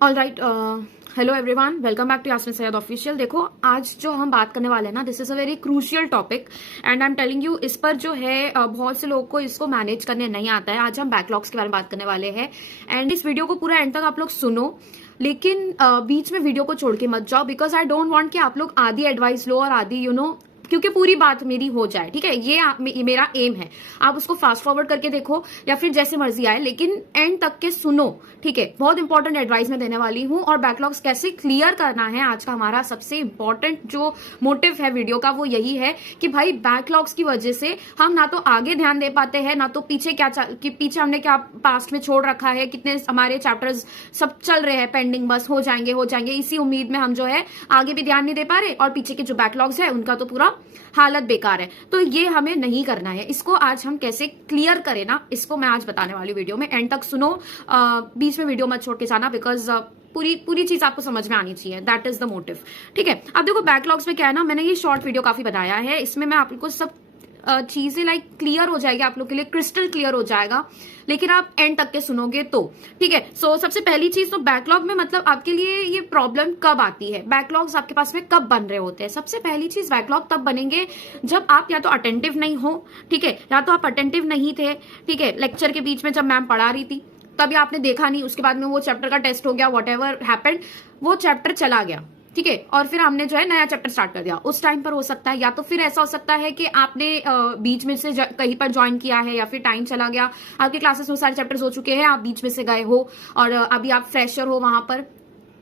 All right, hello everyone, welcome back to Yasmeen Syed official. देखो, आज जो हम बात करने वाले हैं ना, this is a very crucial topic and I am telling you, इस पर जो है बहुत से लोगों को इसको मैनेज करने नहीं आता है। आज हम बैकलॉग्स के बारे में बात करने वाले हैं एंड इस वीडियो को पूरा एंड तक आप लोग सुनो, लेकिन बीच में वीडियो को छोड़ के मत जाओ, बिकॉज आई डोंट वांट कि आप लोग आधी एडवाइस लो और आधी क्योंकि पूरी बात मेरी हो जाए। ठीक है, ये मेरा एम है। आप उसको फास्ट फॉरवर्ड करके देखो या फिर जैसे मर्जी आए, लेकिन एंड तक के सुनो। ठीक है, बहुत इंपॉर्टेंट एडवाइस मैं देने वाली हूँ और बैकलॉग्स कैसे क्लियर करना है, आज का हमारा सबसे इंपॉर्टेंट जो मोटिव है वीडियो का वो यही है कि भाई बैकलॉग्स की वजह से हम ना तो आगे ध्यान दे पाते हैं, ना तो पीछे पीछे हमने क्या पास्ट में छोड़ रखा है, कितने हमारे चैप्टर्स सब चल रहे हैं पेंडिंग, बस हो जाएंगे इसी उम्मीद में हम जो है आगे भी ध्यान नहीं दे पा रहे और पीछे के जो बैकलॉग्स है उनका तो पूरा हालत बेकार है। तो ये हमें नहीं करना है। इसको आज हम कैसे क्लियर करें ना, इसको मैं आज बताने वाली वीडियो में। एंड तक सुनो, बीच में वीडियो मत छोड़ के जाना, बिकॉज पूरी चीज आपको समझ में आनी चाहिए। That is the motive. ठीक है, अब देखो बैकलॉग्स में क्या है ना, मैंने ये शॉर्ट वीडियो काफी बनाया है, इसमें मैं आपको सब चीजें क्लियर हो जाएगी, आप लोग के लिए क्रिस्टल क्लियर हो जाएगा, लेकिन आप एंड तक के सुनोगे तो। ठीक है, सो सबसे पहली चीज तो बैकलॉग में मतलब आपके लिए ये प्रॉब्लम कब आती है, बैकलॉग्स आपके पास में कब बन रहे होते हैं। सबसे पहली चीज, बैकलॉग तब बनेंगे जब आप या तो अटेंटिव नहीं हो, ठीक है, या तो आप अटेंटिव नहीं थे। ठीक है, लेक्चर के बीच में जब मैम पढ़ा रही थी तभी आपने देखा नहीं, उसके बाद में वो चैप्टर का टेस्ट हो गया, वॉट एवर हैपेंड, वो चैप्टर चला गया। ठीक है, और फिर हमने जो है नया चैप्टर स्टार्ट कर दिया। उस टाइम पर हो सकता है, या तो फिर ऐसा हो सकता है कि आपने बीच में से कहीं पर ज्वाइन किया है या फिर टाइम चला गया, आपके क्लासेस में सारे चैप्टर्स हो चुके हैं, आप बीच में से गए हो और अभी आप फ्रेशर हो, वहां पर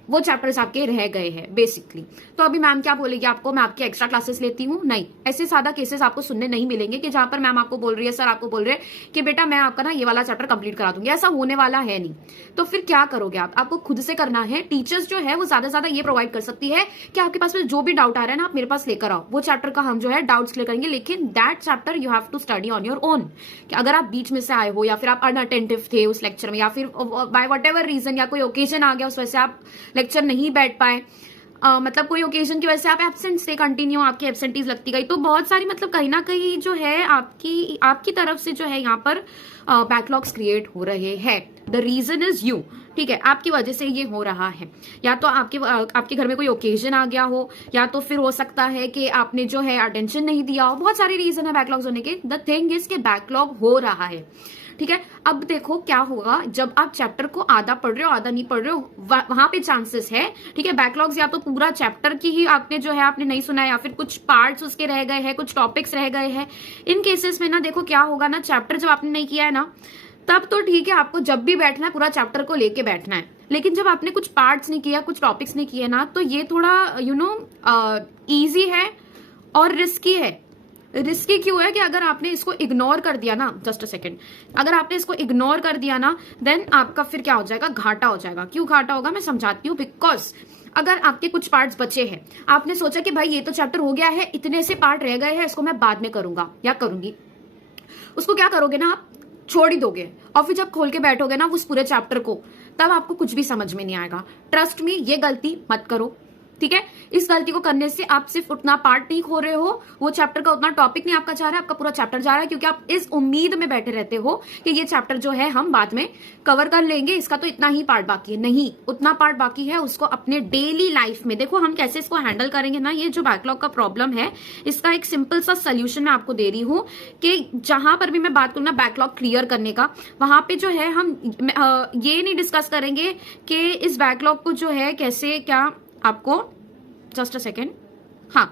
वो चैप्टर्स आपके रह गए हैं बेसिकली। तो अभी मैम क्या बोलेगी आपको, मैं आपकी एक्स्ट्रा क्लासेस लेती हूँ? नहीं, ऐसे सादा केसेस आपको सुनने नहीं मिलेंगे कि जहां पर मैम आपको बोल रही है, सर आपको बोल रहे हैं कि बेटा मैं आपका ना ये वाला चैप्टर कंप्लीट करा दूंगी। ऐसा होने वाला है नहीं। तो फिर क्या करोगे आप, आपको खुद से करना है। टीचर्स जो है वो ज्यादा से ज्यादा ये प्रोवाइड कर सकती है कि आपके पास में जो भी डाउट आ रहा है ना, आप मेरे पास लेकर आओ, वो चैप्टर का हम जो है डाउट्स क्लियर करेंगे, लेकिन that chapter you have to study on your own. अगर आप बीच में से आए हो या फिर आप अनअटेंटिव थे उस लेक्चर में, या फिर बाय वट एवर रीजन या कोई ओकेजन आ गया उस वजह से आप लेक्चर नहीं बैठ पाए, मतलब कोई ओकेजन की वजह से आप एब्सेंट थे, कंटिन्यू आपकी एब्सेंटीज लगती गई, तो बहुत सारी मतलब कहीं ना कहीं जो है आपकी तरफ से जो है यहाँ पर बैकलॉग्स क्रिएट हो रहे हैं। The reason is you. ठीक है, आपकी वजह से ये हो रहा है। या तो आपके घर में कोई ओकेजन आ गया हो, या तो फिर हो सकता है कि आपने जो है अटेंशन नहीं दिया हो। बहुत सारे रीजन है बैकलॉग्स होने के। द थिंग इज कि बैकलॉग हो रहा है। ठीक है, अब देखो क्या होगा जब आप चैप्टर को आधा पढ़ रहे हो आधा नहीं पढ़ रहे हो, वहां पे चांसेस है। ठीक है, बैकलॉग्स या तो पूरा चैप्टर की ही आपने जो है आपने नहीं सुना है, या फिर कुछ पार्ट्स उसके रह गए हैं, कुछ टॉपिक्स रह गए हैं। इन केसेस में ना देखो क्या होगा ना, चैप्टर जब आपने नहीं किया है ना, तब तो ठीक है, आपको जब भी बैठना है पूरा चैप्टर को लेके बैठना है, लेकिन जब आपने कुछ पार्ट्स नहीं किया, कुछ टॉपिक्स नहीं किए ना, तो ये थोड़ा इजी है और रिस्की है। रिस्की क्यों है कि अगर आपने इसको इग्नोर कर दिया ना, जस्ट अ सेकेंड, अगर आपने इसको इग्नोर कर दिया ना, देन आपका फिर क्या हो जाएगा, घाटा हो जाएगा। क्यों घाटा होगा मैं समझाती हूँ। बिकॉज अगर आपके कुछ पार्ट्स बचे हैं, आपने सोचा कि भाई ये तो चैप्टर हो गया है, इतने से पार्ट रह गए हैं, इसको मैं बाद में करूंगा या करूंगी, उसको क्या करोगे ना, आप छोड़ ही दोगे और फिर जब खोल के बैठोगे ना उस पूरे चैप्टर को, तब आपको कुछ भी समझ में नहीं आएगा। ट्रस्ट मी, ये गलती मत करो। ठीक है, इस गलती को करने से आप सिर्फ उतना पार्ट नहीं खो रहे हो, वो चैप्टर का उतना टॉपिक नहीं आपका जा रहा है, आपका पूरा चैप्टर जा रहा है, क्योंकि आप इस उम्मीद में बैठे रहते हो कि ये चैप्टर जो है हम बाद में कवर कर लेंगे, इसका तो इतना ही पार्ट बाकी है। नहीं, उतना पार्ट बाकी है, उसको अपने डेली लाइफ में देखो हम कैसे इसको हैंडल करेंगे ना। ये जो बैकलॉग का प्रॉब्लम है, इसका एक सिंपल सा सोल्यूशन मैं आपको दे रही हूँ कि जहां पर भी मैं बात करूँ ना बैकलॉग क्लियर करने का, वहां पे जो है हम ये नहीं डिस्कस करेंगे कि इस बैकलॉग को जो है कैसे क्या आपको, जस्ट अ सेकेंड, हाँ,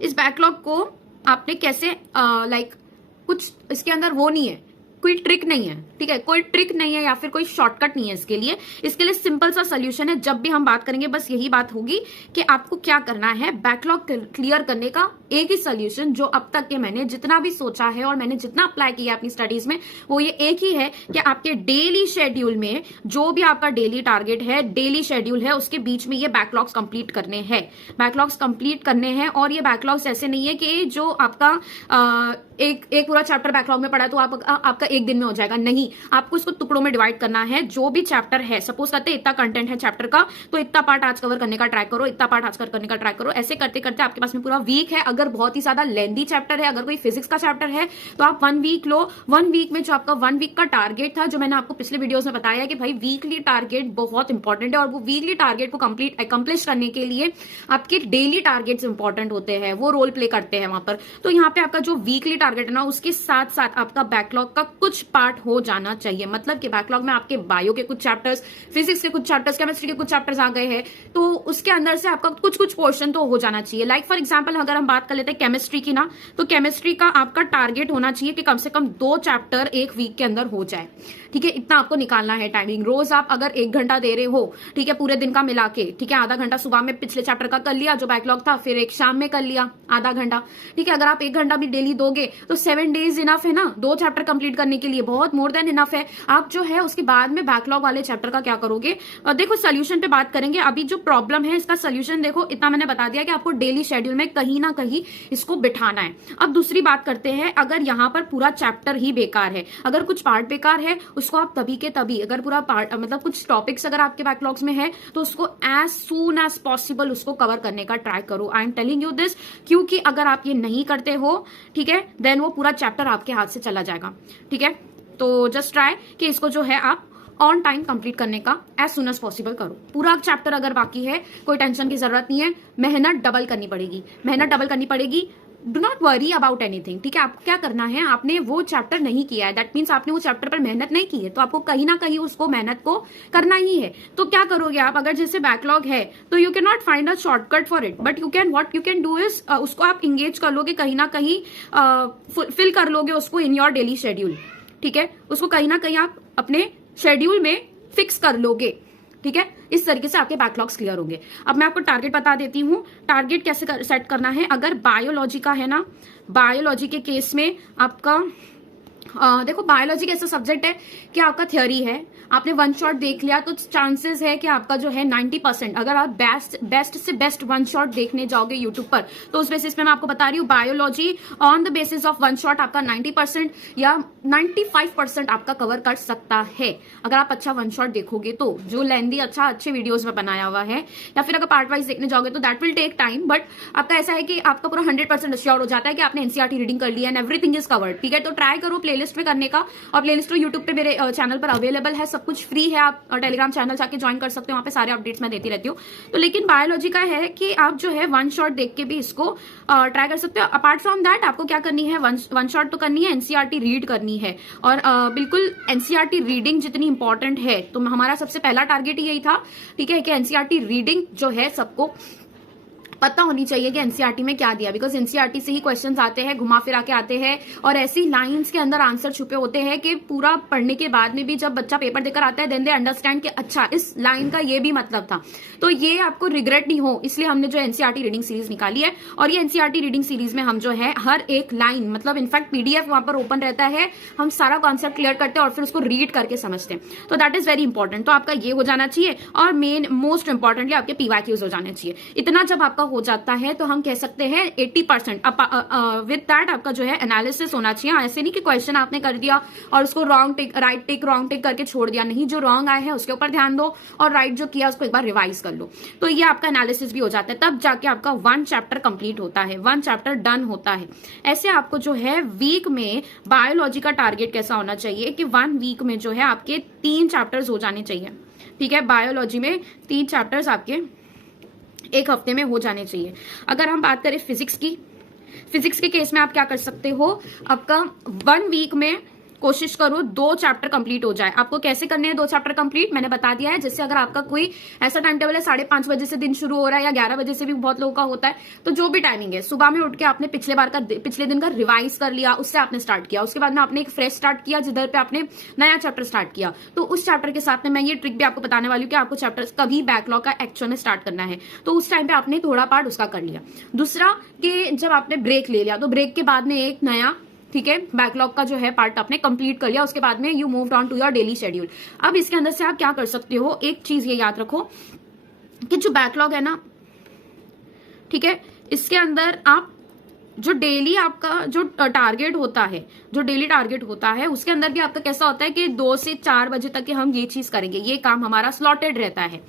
इस बैकलॉग को आपने कैसे कुछ इसके अंदर वो नहीं है, कोई ट्रिक नहीं है। ठीक है, कोई ट्रिक नहीं है या फिर कोई शॉर्टकट नहीं है इसके लिए सिंपल सा सोल्यूशन है। जब भी हम बात करेंगे बस यही बात होगी कि आपको क्या करना है, बैकलॉग क्लियर करने का एक ही सोल्यूशन जो अब तक के मैंने जितना भी सोचा है और मैंने जितना अप्लाई किया अपनी स्टडीज में, वो ये एक ही है कि आपके डेली शेड्यूल में जो भी आपका डेली टारगेट है, डेली शेड्यूल है, उसके बीच में ये बैकलॉग्स कंप्लीट करने हैं। बैकलॉग्स कंप्लीट करने हैं, और ये बैकलॉग्स ऐसे नहीं है कि जो आपका एक एक पूरा चैप्टर बैकलॉग में पड़ा है तो आपका एक दिन में हो जाएगा, नहीं, आपको इसको टुकड़ों में डिवाइड करना है। जो भी चैप्टर है, सपोज करते हैं इतना कंटेंट है चैप्टर का, तो इतना पार्ट आज कवर करने का ट्राई करो, इतना पार्ट आज करने का ट्राई करो। ऐसे करते करते आपके पास में पूरा वीक है। अगर बहुत ही ज्यादा लेंदी चैप्टर है, अगर कोई फिजिक्स का चैप्टर है, तो आप 1 वीक लो। 1 वीक में जो आपका 1 वीक का टारगेट था, जो मैंने आपको पिछले वीडियोस में बताया कि भाई वीकली टारगेट बहुत इंपॉर्टेंट है, और वो वीकली टारगेट को कंप्लीट अकम्प्लिश करने के लिए आपके डेली टारगेट्स इंपॉर्टेंट होते हैं, वो रोल प्ले करते हैं वहां पर। तो यहाँ पे आपका जो वीकली टारगेट है ना, उसके साथ साथ आपका बैकलॉग का कुछ पार्ट हो जाना चाहिए। मतलब कि बैकलॉग में आपके बायो के कुछ चैप्टर्स, फिजिक्स के कुछ चैप्टर्स, केमिस्ट्री के कुछ चैप्टर्स आ गए हैं, तो उसके अंदर से आपका कुछ कुछ पोर्शन तो हो जाना चाहिए। लाइक फॉर एग्जाम्पल अगर हम बात कर लेते हैं केमिस्ट्री की ना, तो केमिस्ट्री का आपका टारगेट होना चाहिए कि कम से कम 2 चैप्टर एक वीक के अंदर हो जाए। ठीक है, इतना आपको निकालना है टाइमिंग। रोज आप अगर 1 घंटा दे रहे हो, ठीक है, पूरे दिन का मिला के, ठीक है, आधा घंटा सुबह में पिछले चैप्टर का कर लिया जो बैकलॉग था, फिर एक शाम में कर लिया आधा घंटा, ठीक है। अगर आप 1 घंटा भी डेली दोगे तो 7 डेज इनफ है ना 2 चैप्टर कंप्लीट करने के लिए, बहुत मोर देन इनफ है। आप जो है उसके बाद में बैकलॉग वाले चैप्टर का क्या करोगे, देखो सोल्यूशन पे बात करेंगे। अभी जो प्रॉब्लम है इसका सोल्यूशन देखो, इतना मैंने बता दिया कि आपको डेली शेड्यूल में कहीं ना कहीं इसको बिठाना है। अब दूसरी बात करते हैं, अगर यहाँ पर पूरा चैप्टर ही बेकार है, अगर कुछ पार्ट बेकार है, उसको आप तभी के तभी, अगर पूरा पार्ट मतलब कुछ टॉपिक्स अगर आपके बैकलॉग्स में है, तो उसको एज सून एज पॉसिबल उसको कवर करने का ट्राई करो। आई एम टेलिंग यू दिस, क्योंकि अगर आप ये नहीं करते हो, ठीक है, देन वो पूरा चैप्टर आपके हाथ से चला जाएगा। ठीक है, तो जस्ट ट्राई कि इसको जो है आप ऑन टाइम कंप्लीट करने का एज सुन एज पॉसिबल करो। पूरा चैप्टर अगर बाकी है, कोई टेंशन की जरूरत नहीं है, मेहनत डबल करनी पड़ेगी, मेहनत डबल करनी पड़ेगी। Do not worry about anything, ठीक है। आपको क्या करना है, आपने वो चैप्टर नहीं किया है, दैट मीन्स आपने वो चैप्टर पर मेहनत नहीं की है, तो आपको कहीं ना कहीं उसको मेहनत को करना ही है। तो क्या करोगे आप, अगर जैसे बैकलॉग है तो you can not find a shortcut for it, but you can what you can do is उसको आप इंगेज कर लोगे, कहीं ना कहीं फिल कर लोगे उसको इन योर डेली शेड्यूल। ठीक है, उसको कहीं ना कहीं आप अपने शेड्यूल में फिक्स कर लोगे। ठीक है, इस तरीके से आपके बैकलॉग्स क्लियर होंगे। अब मैं आपको टारगेट बता देती हूँ, टारगेट कैसे सेट करना है। अगर बायोलॉजी का है ना, बायोलॉजी के केस में आपका देखो बायोलॉजी ऐसा सब्जेक्ट है कि आपका थ्योरी है, आपने 1 शॉट देख लिया तो चांसेस है कि आपका जो है 90%, अगर आप बेस्ट से बेस्ट 1 शॉट देखने जाओगे यूट्यूब पर, तो उस बेसिस पे मैं आपको बता रही हूँ biology on the basis of 1 shot आपका 90% या 95% आपका कवर कर सकता है, अगर आप अच्छा 1 शॉट देखोगे तो, जो लेंदी अच्छे वीडियोज में बनाया हुआ है। या फिर अगर पार्ट वाइज देखने जाओगे तो that will take time, but आपका ऐसा है कि आपका पूरा 100% श्योर हो जाता है कि आपने एनसीईआरटी रीडिंग कर ली एंड एवरीथिंग इज कवर्ड। ठीक है, तो ट्राई करो प्लेलिस्ट में करने का, और प्लेलिस्ट तो यूट्यूब पे मेरे चैनल पर अवेलेबल है, सब कुछ फ्री है, आप टेलीग्राम चैनल जाके ज्वाइन कर सकते हो, वहां पे सारे अपडेट्स मैं देती रहती हूँ। तो लेकिन बायोलॉजी का है कि आप जो है 1 शॉट देख के भी इसको ट्राई कर सकते हो। अपार्ट फ्रॉम दैट आपको क्या करनी है, 1 शॉट तो करनी है, एनसीईआरटी रीड करनी है, और बिल्कुल एनसीईआरटी रीडिंग जितनी इंपॉर्टेंट है, तो हमारा सबसे पहला टारगेट ही यही था, ठीक है, कि एनसीईआरटी रीडिंग जो है सबको पता होनी चाहिए कि एनसीईआरटी में क्या दिया, बिकॉज एनसीईआरटी से ही क्वेश्चंस आते हैं, घुमा फिरा के आते हैं, और ऐसी लाइंस के अंदर आंसर छुपे होते हैं कि पूरा पढ़ने के बाद में भी जब बच्चा पेपर देकर आता है देन दे अंडरस्टैंड कि अच्छा इस लाइन का ये भी मतलब था। तो ये आपको रिग्रेट नहीं हो, इसलिए हमने जो एनसीईआरटी रीडिंग सीरीज निकाली है, और ये एनसीईआरटी रीडिंग सीरीज में हम जो है हर एक लाइन, मतलब इनफैक्ट पीडीएफ वहां पर ओपन रहता है, हम सारा कॉन्सेप्ट क्लियर करते हैं और फिर उसको रीड करके समझते हैं। तो दैट इज वेरी इंपॉर्टेंट। तो आपका ये हो जाना चाहिए, और मेन मोस्ट इंपॉर्टेंटली आपके पीवाईक्यूज हो जाने चाहिए। इतना जब आपका हो जाता है तो हम कह सकते हैं 80%। विद दैट आपका जो है एनालिसिस होना चाहिए। ऐसे नहीं कि क्वेश्चन आपने कर दिया और उसको रॉन्ग टिक, राइट टिक, रॉन्ग टिक करके छोड़ दिया, नहीं, जो रॉन्ग आया है उसके ऊपर ध्यान दो, और राइट जो किया उसको एक बार रिवाइज कर लो। तो ये आपका एनालिसिस भी हो जाता है, तब जाके आपका 1 चैप्टर कंप्लीट होता है, 1 चैप्टर डन होता है। ऐसे आपको जो है वीक में बायोलॉजी का टारगेट कैसा होना चाहिए कि 1 वीक में जो है आपके 3 चैप्टर्स हो जाने चाहिए। ठीक है, बायोलॉजी में 3 चैप्टर्स आपके 1 हफ्ते में हो जाने चाहिए। अगर हम बात करें फिजिक्स की, फिजिक्स के केस में आप क्या कर सकते हो, आपका 1 वीक में कोशिश करो 2 चैप्टर कंप्लीट हो जाए। आपको कैसे करने हैं 2 चैप्टर कंप्लीट मैंने बता दिया है। जैसे अगर आपका कोई ऐसा टाइम टेबल है 5:30 बजे से दिन शुरू हो रहा है, या 11 बजे से भी बहुत लोगों का होता है, तो जो भी टाइमिंग है, सुबह में उठ के आपने पिछले दिन का रिवाइज कर लिया, उससे आपने स्टार्ट किया, उसके बाद में आपने एक फ्रेश स्टार्ट किया जिधर पे आपने नया चैप्टर स्टार्ट किया। तो उस चैप्टर के साथ में मैं ये ट्रिक भी आपको बताने वाली हूँ कि आपको चैप्टर कभी बैकलॉग का एक्चुअल में स्टार्ट करना है, तो उस टाइम पे आपने थोड़ा पार्ट उसका कर लिया। दूसरा कि जब आपने ब्रेक ले लिया, तो ब्रेक के बाद में एक नया, ठीक है, बैकलॉग का जो है पार्ट आपने कंप्लीट कर लिया, उसके बाद में you moved on to your daily schedule. अब इसके अंदर से आप क्या कर सकते हो, एक चीज ये याद रखो कि जो बैकलॉग है ना, ठीक है, इसके अंदर आप जो डेली आपका जो टारगेट होता है, जो डेली टारगेट होता है, उसके अंदर भी आपका कैसा होता है कि 2 से 4 बजे तक के हम ये चीज करेंगे, ये काम हमारा स्लॉटेड रहता है।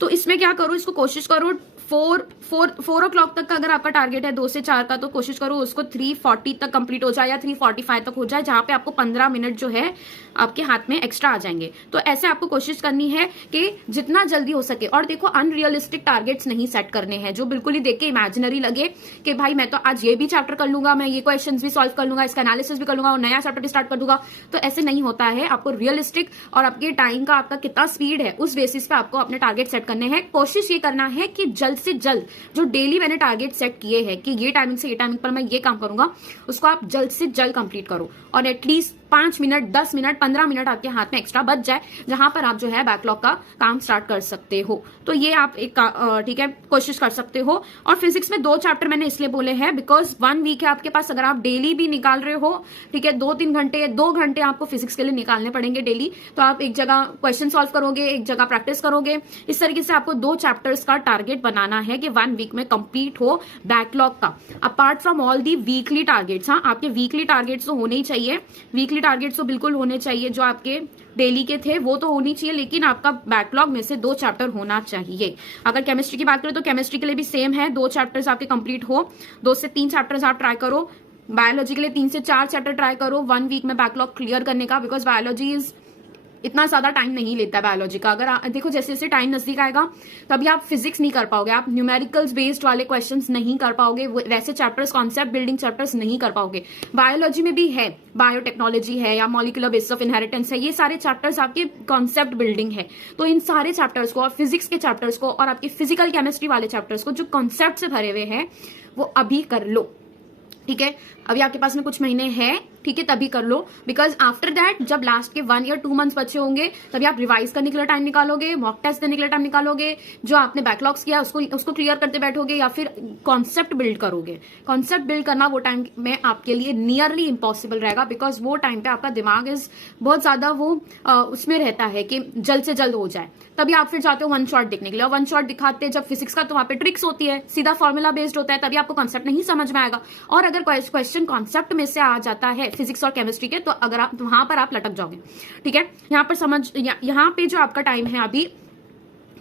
तो इसमें क्या करो, इसको कोशिश करो 4 o'clock तक का अगर आपका टारगेट है 2 से 4 का, तो कोशिश करो उसको 3:40 तक कंप्लीट हो जाए या 3:45 तक हो जाए, जहां पे आपको 15 मिनट जो है आपके हाथ में एक्स्ट्रा आ जाएंगे। तो ऐसे आपको कोशिश करनी है कि जितना जल्दी हो सके। और देखो, अनरियलिस्टिक टारगेट्स नहीं सेट करने हैं जो बिल्कुल ही देख के इमेजिनरी लगे कि भाई मैं तो आज ये भी चैप्टर कर लूंगा, मैं ये क्वेश्चंस भी सॉल्व कर लूंगा, इसका एनालिसिस भी कर लूंगा और नया चैप्टर भी स्टार्ट कर दूंगा। तो ऐसे नहीं होता है। आपको रियलिस्टिक और आपके टाइम का आपका कितना स्पीड है उस बेसिस पे आपको अपने टारगेट सेट करने हैं। कोशिश ये करना है कि जल्द से जल्द जो डेली मैंने टारगेट सेट किए हैं कि ये टाइमिंग से ये टाइमिंग पर मैं ये काम करूंगा, उसको आप जल्द से जल्द कंप्लीट करो और एटलीस्ट 5 मिनट, 10 मिनट, 15 मिनट आपके हाथ में एक्स्ट्रा बच जाए, जहां पर आप जो है बैकलॉग का काम स्टार्ट कर सकते हो। तो ये आप एक ठीक है कोशिश कर सकते हो। और फिजिक्स में 2 चैप्टर मैंने इसलिए बोले हैं बिकॉज 1 वीक है आपके पास। अगर आप डेली भी निकाल रहे हो, ठीक है, 2-3 घंटे, 2 घंटे आपको फिजिक्स के लिए निकालने पड़ेंगे डेली। तो आप एक जगह क्वेश्चन सॉल्व करोगे, एक जगह प्रैक्टिस करोगे। इस तरीके से आपको 2 चैप्टर्स का टारगेट बनाना है कि 1 वीक में कंप्लीट हो बैकलॉग का। Apart from all the weekly targets, हाँ आपके वीकली टारगेट्स तो होने ही चाहिए, वीकली टारगेट्स तो बिल्कुल होने चाहिए। जो आपके डेली के थे वो तो होनी चाहिए, लेकिन आपका बैकलॉग में से 2 चैप्टर होना चाहिए। अगर केमिस्ट्री की बात करें तो केमिस्ट्री के लिए भी सेम है, 2 चैप्टर्स आपके कंप्लीट हो, 2 से 3 चैप्टर्स आप ट्राई करो। बायोलॉजी के लिए 3 से 4 चैप्टर ट्राई करो 1 वीक में बैकलॉग क्लियर करने का, बिकॉज बायोलॉजी इज इतना ज्यादा टाइम नहीं लेता है बायोलॉजी का। अगर देखो जैसे जैसे टाइम नजदीक आएगा तभी आप फिजिक्स नहीं कर पाओगे, आप न्यूमेरिकल्स बेस्ड वाले क्वेश्चंस नहीं कर पाओगे, वैसे चैप्टर्स, कॉन्सेप्ट बिल्डिंग चैप्टर्स नहीं कर पाओगे। बायोलॉजी में भी है, बायोटेक्नोलॉजी है या मॉलिक्यूलर बेसिस ऑफ इनहेरिटेंस है, ये सारे चैप्टर्स आपके कॉन्सेप्ट बिल्डिंग है। तो इन सारे चैप्टर्स को और फिजिक्स के चैप्टर्स को और आपके फिजिकल केमिस्ट्री वाले चैप्टर्स को जो कॉन्सेप्ट से भरे हुए हैं वो अभी कर लो, ठीक है। अभी आपके पास में कुछ महीने हैं, ठीक है, तभी कर लो। बिकॉज आफ्टर दैट जब लास्ट के 1 या 2 मंथ्स बचे होंगे तभी आप रिवाइज करने के लिए टाइम निकालोगे, मॉक टेस्ट देने के लिए टाइम निकालोगे, जो आपने बैकलॉग्स किया उसको क्लियर करते बैठोगे या फिर कॉन्सेप्ट बिल्ड करोगे। कॉन्सेप्ट बिल्ड करना वो टाइम में आपके लिए नियरली इम्पॉसिबल रहेगा, बिकॉज वो टाइम पे आपका दिमाग इज बहुत ज्यादा वो उसमें रहता है कि जल्द से जल्द हो जाए। तभी आप फिर चाहते हो 1 शॉट दिखने के लिए, और 1 शॉट दिखाते जब फिजिक्स का तो वहां पे ट्रिक्स होती है, सीधा फॉर्मूला बेस्ड होता है, तभी आपको कॉन्सेप्ट नहीं समझ में आएगा। और अगर क्वेश्चन कॉन्सेप्ट में से आ जाता है फिजिक्स और केमिस्ट्री के, तो अगर आप वहां पर आप लटक जाओगे, ठीक है। यहाँ पर यहाँ पे जो आपका टाइम है अभी,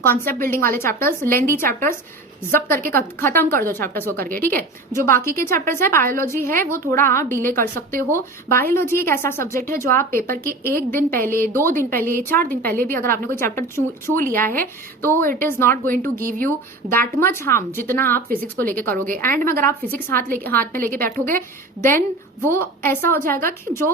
कॉन्सेप्ट बिल्डिंग वाले चैप्टर्स, लेंदी चैप्टर्स जब करके खत्म कर दो चैप्टर्स को करके, ठीक है। जो बाकी के चैप्टर्स है, बायोलॉजी है, वो थोड़ा आप डिले कर सकते हो। बायोलॉजी एक ऐसा सब्जेक्ट है जो आप पेपर के 1 दिन पहले, 2 दिन पहले, 4 दिन पहले भी अगर आपने कोई चैप्टर छू लिया है तो it is not going to give you that much harm जितना आप फिजिक्स को लेके करोगे। एंड में अगर आप फिजिक्स हाथ में लेके बैठोगे देन वो ऐसा हो जाएगा कि जो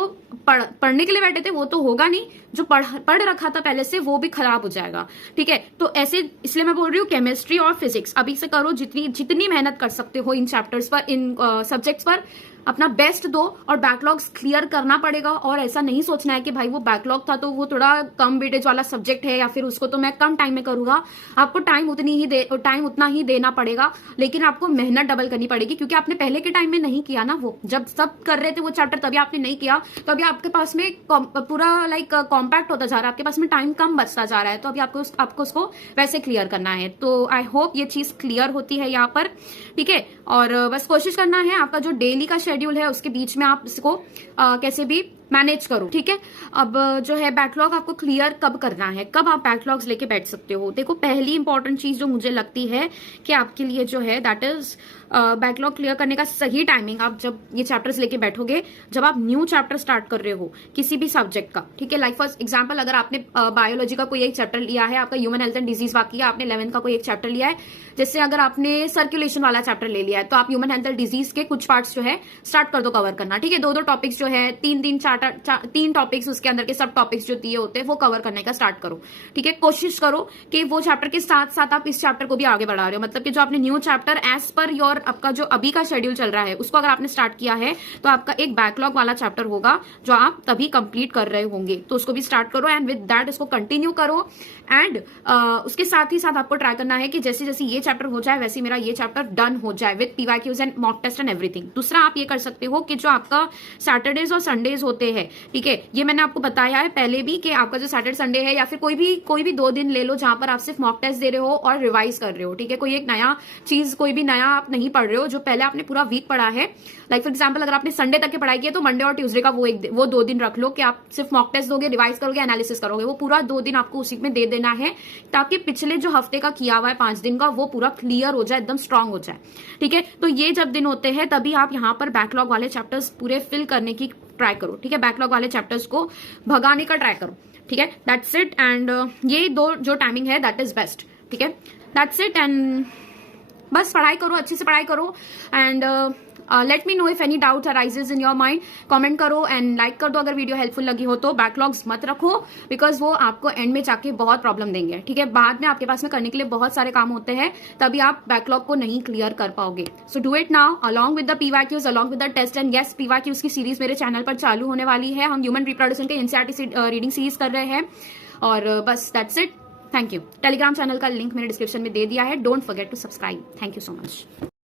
पढ़ने के लिए बैठे थे वो तो होगा नहीं, जो पढ़ रखा था पहले से वो भी खराब हो जाएगा, ठीक है। तो ऐसे इसलिए मैं बोल रही हूँ केमिस्ट्री और फिजिक्स अभी से करो, जितनी मेहनत कर सकते हो इन चैप्टर्स पर, इन सब्जेक्ट्स पर अपना बेस्ट दो और बैकलॉग्स क्लियर करना पड़ेगा। और ऐसा नहीं सोचना है कि भाई वो बैकलॉग था तो वो थोड़ा कम वेटेज वाला सब्जेक्ट है या फिर उसको तो मैं कम टाइम में करूंगा। आपको टाइम उतना ही देना पड़ेगा, लेकिन आपको मेहनत डबल करनी पड़ेगी, क्योंकि आपने पहले के टाइम में नहीं किया ना। वो जब सब कर रहे थे वो चैप्टर तभी आपने नहीं किया, तो अभी आपके पास में पूरा लाइक कॉम्पैक्ट होता जा रहा है, आपके पास में टाइम कम बचता जा रहा है, तो अभी आपको उसको वैसे क्लियर करना है। तो आई होप ये चीज क्लियर होती है यहाँ पर, ठीक है। और बस कोशिश करना है आपका जो डेली का शेड्यूल है उसके बीच में आप इसको कैसे भी मैनेज करो, ठीक है। अब जो है बैकलॉग आपको क्लियर कब करना है, कब आप बैकलॉग्स लेके बैठ सकते हो। देखो पहली इंपॉर्टेंट चीज जो मुझे लगती है कि आपके लिए जो है दैट इज बैकलॉग क्लियर करने का सही टाइमिंग, आप जब ये चैप्टर्स लेके बैठोगे, जब आप न्यू चैप्टर स्टार्ट कर रहे हो किसी भी सब्जेक्ट का, ठीक है। लाइक फॉर एग्जाम्पल अगर आपने बायोलॉजी का कोई एक चैप्टर लिया है, आपका ह्यूमन हेल्थ एंड डिजीज बाकी है, आपने 11th का कोई एक चैप्टर लिया है, जैसे अगर आपने सर्कुलेशन वाला चैप्टर ले लिया है तो आप ह्यूमन हेल्थ एंड डिजीज के कुछ पार्ट्स जो है स्टार्ट कर दो कवर करना, ठीक है। 2-2 टॉपिक्स जो है, 3 टॉपिक्स उसके अंदर के सब टॉपिक्स जो दिए होते हैं वो कवर करने का स्टार्ट करो, ठीक है। कोशिश करो कि वो चैप्टर के साथ साथ आप इस चैप्टर को भी आगे बढ़ा रहे हो, मतलब कि जो आपने new chapter as per your आपका जो अभी का शेड्यूल चल रहा है उसको अगर आपने स्टार्ट किया है तो आपका एक बैकलॉग वाला चैप्टर होगा जो आप तभी कंप्लीट कर रहे होंगे, तो उसको भी स्टार्ट करो एंड विद दैट इसको कंटिन्यू करो। एंड उसके साथ ही साथ आपको ट्राई करना है कि जैसे जैसे ये चैप्टर हो जाए वैसे मेरा ये चैप्टर डन हो जाए with PYQs and mock test and everything. दूसरा आप ये कर सकते हो कि जो आपका सैटरडेज और संडेज होते होते हैं, ठीक है। ये मैंने आपको बताया है पहले भी कि आपका जो सैटरडे संडे है या फिर कोई भी 2 दिन ले लो जहां पर आप सिर्फ मॉक टेस्ट दे रहे हो और रिवाइज कर रहे हो, ठीक है। कोई एक नया चीज, कोई भी नया आप नहीं पढ़ रहे हो, जो पहले आपने पूरा वीक पढ़ा है। लाइक फॉर एग्जाम्पल, अगर आपने संडे तक की पढ़ाई की है तो मंडे और ट्यूसडे का वो 2 दिन रख लो कि आप सिर्फ मॉक टेस्ट दोगे, रिवाइज करोगे, एनालिसिस करोगे। वो पूरा 2 दिन आपको उसी में दे देना है ताकि पिछले जो हफ्ते का किया हुआ है 5 दिन का वो पूरा क्लियर हो जाए, एकदम स्ट्रांग हो जाए, ठीक है। तो ये जब दिन होते हैं तभी आप यहाँ पर बैकलॉग वाले चैप्टर्स पूरे फिल करने की ट्राई करो, ठीक है। बैकलॉग वाले चैप्टर्स को भगाने का ट्राई करो, ठीक है। That's it. एंड ये 2 जो टाइमिंग है दैट इज बेस्ट, ठीक है। That's it. एंड बस पढ़ाई करो, अच्छे से पढ़ाई करो। And let me know if any doubt arises in your mind. Comment करो एंड लाइक कर दो अगर वीडियो हेल्पफुल लगी हो तो। बैकलॉग्स मत रखो बिकॉज वो आपको एंड में जाके बहुत प्रॉब्लम देंगे, ठीक है। बाद में आपके पास में करने के लिए बहुत सारे काम होते हैं, तभी आप बैकलॉग को नहीं क्लियर कर पाओगे। So do it now along with the PYQs, along with the test. And yes, PYQs की सीरीज मेरे चैनल पर चालू होने वाली है। हम ह्यूमन रिप्रोडक्शन के एनसीईआरटी रीडिंग सीरीज कर रहे हैं। और बस that's it. Thank you. Telegram channel का लिंक मैंने डिस्क्रिप्शन में दे दिया है। Don't forget to subscribe. Thank you so much.